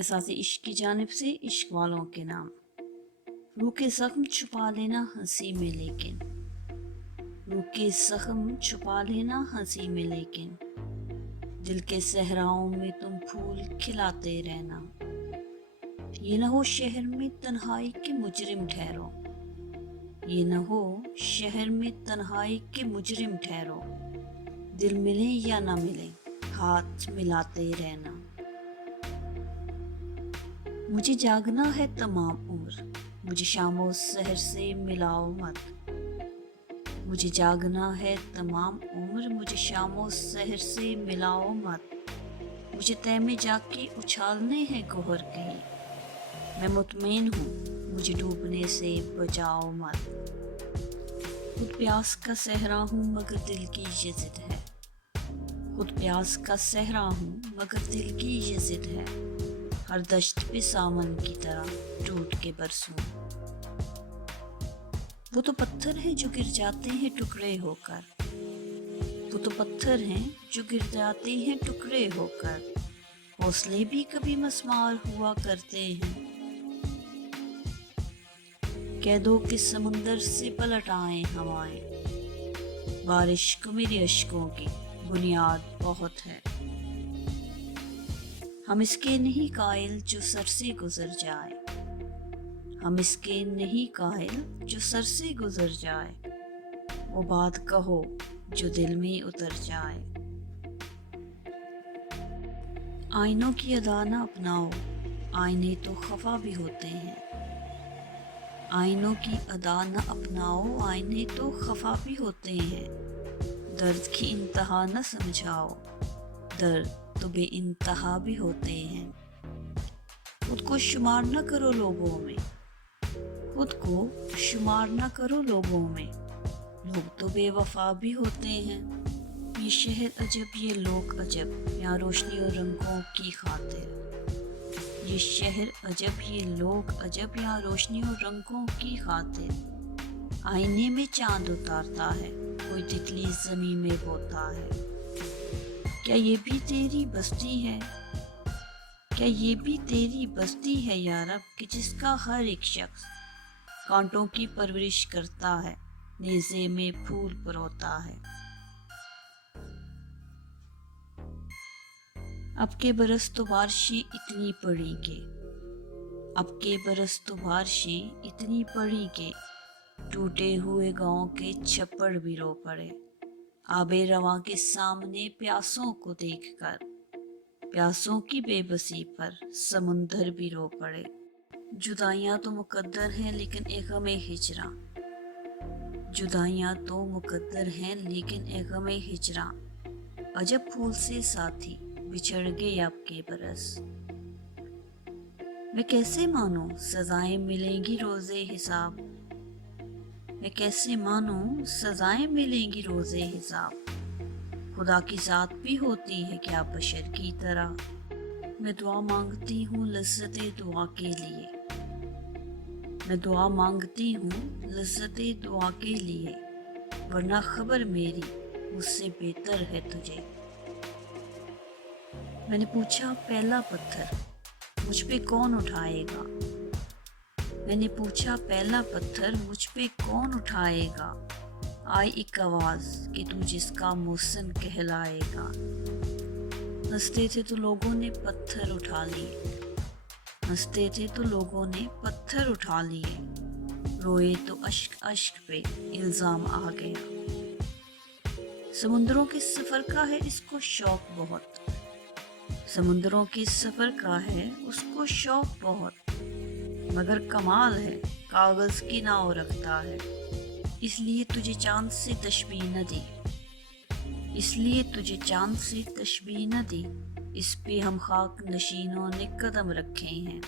एहसास इश्क की जानिब से इश्क वालों के नाम। रूह के ज़ख्म छुपा लेना हंसी में लेकिन, रूह के ज़ख्म छुपा लेना हंसी में लेकिन, दिल के सहराओं में तुम फूल खिलाते रहना। ये न हो शहर में तन्हाई के मुजरिम ठहरो, ये न हो शहर में तन्हाई के मुजरिम ठहरो। दिल मिले या ना मिले हाथ मिलाते रहना। मुझे जागना है तमाम उम्र, मुझे शामो सहर से मिलाओ मत। मुझे जागना है तमाम उम्र, मुझे शामो सहर से मिलाओ मत। मुझे तय में जाके उछालने हैं गोहर कहीं, मैं मुतमईन हूँ मुझे डूबने से बचाओ मत। खुद प्यास का सहरा हूँ मगर दिल की ये जिद है, खुद प्यास का सहरा हूँ मगर दिल की ये जिद है। हर दश्त पे सावन की तरह टूट के बरसूं। वो तो पत्थर हैं जो गिर जाते हैं टुकड़े होकर, वो तो पत्थर हैं जो गिर जाते हैं टुकड़े होकर। हौसले भी कभी मस्मार हुआ करते हैं। कह दो कि समुंदर से पलट आए हवाएं, बारिश को मेरे अश्कों की बुनियाद बहुत है। हम इसके नहीं कायल जो सर से गुजर जाए, हम इसके नहीं कायल जो सर से गुजर जाए। वो बात कहो जो दिल में उतर जाए। आईनों की अदा ना अपनाओ, आईने तो खफा भी होते हैं। आईनों की अदा न अपनाओ, आईने तो खफा भी होते हैं। दर्द की इंतहा न समझाओ, दर्द तो बेइंतहा भी होते हैं। खुद को शुमार न करो लोगों में, खुद को शुमार न करो लोगों में। लोग तो बेवफा भी होते हैं। ये शहर अजब ये लोग अजब, यहाँ रोशनी और रंगों की खातिर। ये शहर अजब ये लोग अजब, यहाँ रोशनी और रंगों की खातिर। आईने में चांद उतारता है, कोई तितली ज़मीं में बोता है। क्या ये भी तेरी बस्ती है, क्या ये भी तेरी बस्ती है यारब, कि जिसका हर एक शख्स कांटों की परवरिश करता है, नेज़े में फूल परोता है। अब के बरस तो बारिशें इतनी पड़ी के, अब के बरस तो बारिशें इतनी पड़ी के, टूटे हुए गांव के छप्पड़ भी रो पड़े। आबे रवां के सामने प्यासों को देखकर, प्यासों की बेबसी पर समुंदर भी रो पड़े। जुदाइयाँ तो मुकद्दर हैं लेकिन एक गमे हिजरा, जुदाइयाँ तो मुकद्दर हैं लेकिन एक गमे हिजरा। अजब फूल से साथी बिछड़ गए आपके बरस। मैं कैसे मानूं सजाएं मिलेंगी रोज़े हिसाब, मैं कैसे मानूं सजाएं मिलेंगी रोज़े हिसाब। खुदा की ज़ात भी होती है क्या बशर की तरह। मैं दुआ मांगती हूँ लज़्ज़ते दुआ के लिए, मैं दुआ मांगती हूँ लज़्ज़ते दुआ के लिए। वरना खबर मेरी मुझसे बेहतर है तुझे। मैंने पूछा पहला पत्थर मुझ पे कौन उठाएगा, मैंने पूछा पहला पत्थर मुझ पे कौन उठाएगा। आई एक आवाज़ कि तू जिसका मोहसिन कहलाएगा। हंसते थे तो लोगों ने पत्थर उठा लिए, हंसते थे तो लोगों ने पत्थर उठा लिए। रोए तो अश्क अश्क पे इल्ज़ाम आ गया। समुंदरों के सफ़र का है इसको शौक बहुत, समुंदरों के सफ़र का है उसको शौक बहुत। मगर कमाल है कागज़ की नाव रखता है, इसलिए तुझे चांद से तशबीह न दी, इसलिए तुझे चांद से तशबीह न दी। इस पे हम खाक नशीनों ने कदम रखे हैं।